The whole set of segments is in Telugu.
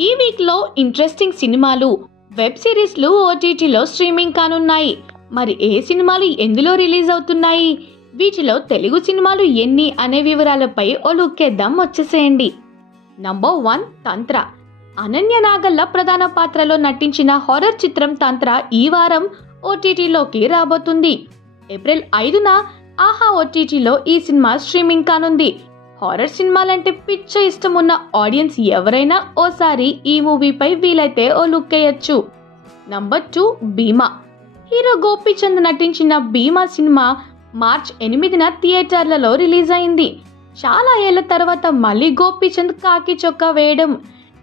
ఈ వీక్లో ఇంట్రెస్టింగ్ సినిమాలు, వెబ్ సిరీస్లు ఓటీటీలో స్ట్రీమింగ్ కానున్నాయి. మరి ఏ సినిమాలు ఎందులో రిలీజ్ అవుతున్నాయి, వీటిలో తెలుగు సినిమాలు ఎన్ని అనే వివరాలపై ఓ లుక్కేద్దాం, వచ్చేసేయండి. నంబర్ 1 తంత్ర. అనన్య నాగల్ల ప్రధాన పాత్రలో నటించిన హారర్ చిత్రం తంత్ర ఈ వారం ఓటీటీలోకి రాబోతుంది. ఏప్రిల్ 5న ఆహా ఓటీటీలో ఈ సినిమా స్ట్రీమింగ్ కానుంది. హారర్ సినిమాలంటే పిచ్చ ఇష్టం ఉన్న ఆడియన్స్ ఎవరైనా ఓసారి ఈ మూవీపై వీలైతే ఓ లుక్ వేయొచ్చు. నంబర్ 2 భీమా. హీరో గోపీచంద్ నటించిన భీమా సినిమా మార్చ్ 8న థియేటర్లలో రిలీజ్ అయింది. చాలా ఏళ్ల తర్వాత మళ్ళీ గోపీచంద్ కాకి చొక్కా వేయడం.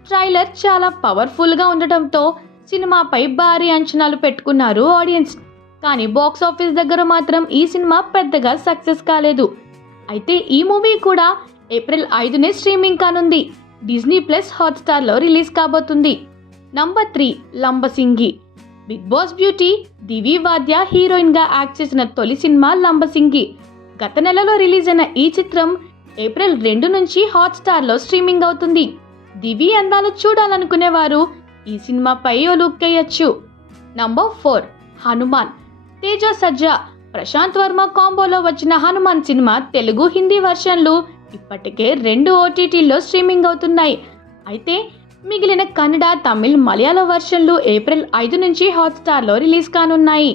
ట్రైలర్ చాలా పవర్ఫుల్గా ఉండటంతో సినిమాపై భారీ అంచనాలు పెట్టుకున్నారు ఆడియన్స్. కానీ బాక్స్ ఆఫీస్ దగ్గర మాత్రం ఈ సినిమా పెద్దగా సక్సెస్ కాలేదు. అయితే ఈ మూవీ కూడా ఏప్రిల్ 5నే స్ట్రీమింగ్ కానుంది. డిజ్నీ ప్లస్ హాట్స్టార్లో రిలీజ్ కాబోతుంది. Number 3 Lambasingi. Bigg Boss beauty Divi Vadthya హీరోయిన్గా యాక్ట్ చేసిన తొలి సినిమా లంబసింగి. గత నెలలో రిలీజ్ అయిన ఈ చిత్రం ఏప్రిల్ 2 నుంచి హాట్స్టార్లో స్ట్రీమింగ్ అవుతుంది. దివి అందాలు చూడాలనుకునేవారు ఈ సినిమాపై ఓ లుక్ వేయొచ్చు. నంబర్ 4 హనుమాన్. తేజ సజ్జా, ప్రశాంత్ వర్మ కాంబోలో వచ్చిన హనుమాన్ సినిమా తెలుగు, హిందీ వర్షన్లు ఇప్పటికే 2 ఓటీటీల్లో స్ట్రీమింగ్ అవుతున్నాయి. అయితే మిగిలిన కన్నడ, తమిళ్, మలయాళ వర్షన్లు ఏప్రిల్ 5 నుంచి హాట్స్టార్లో రిలీజ్ కానున్నాయి.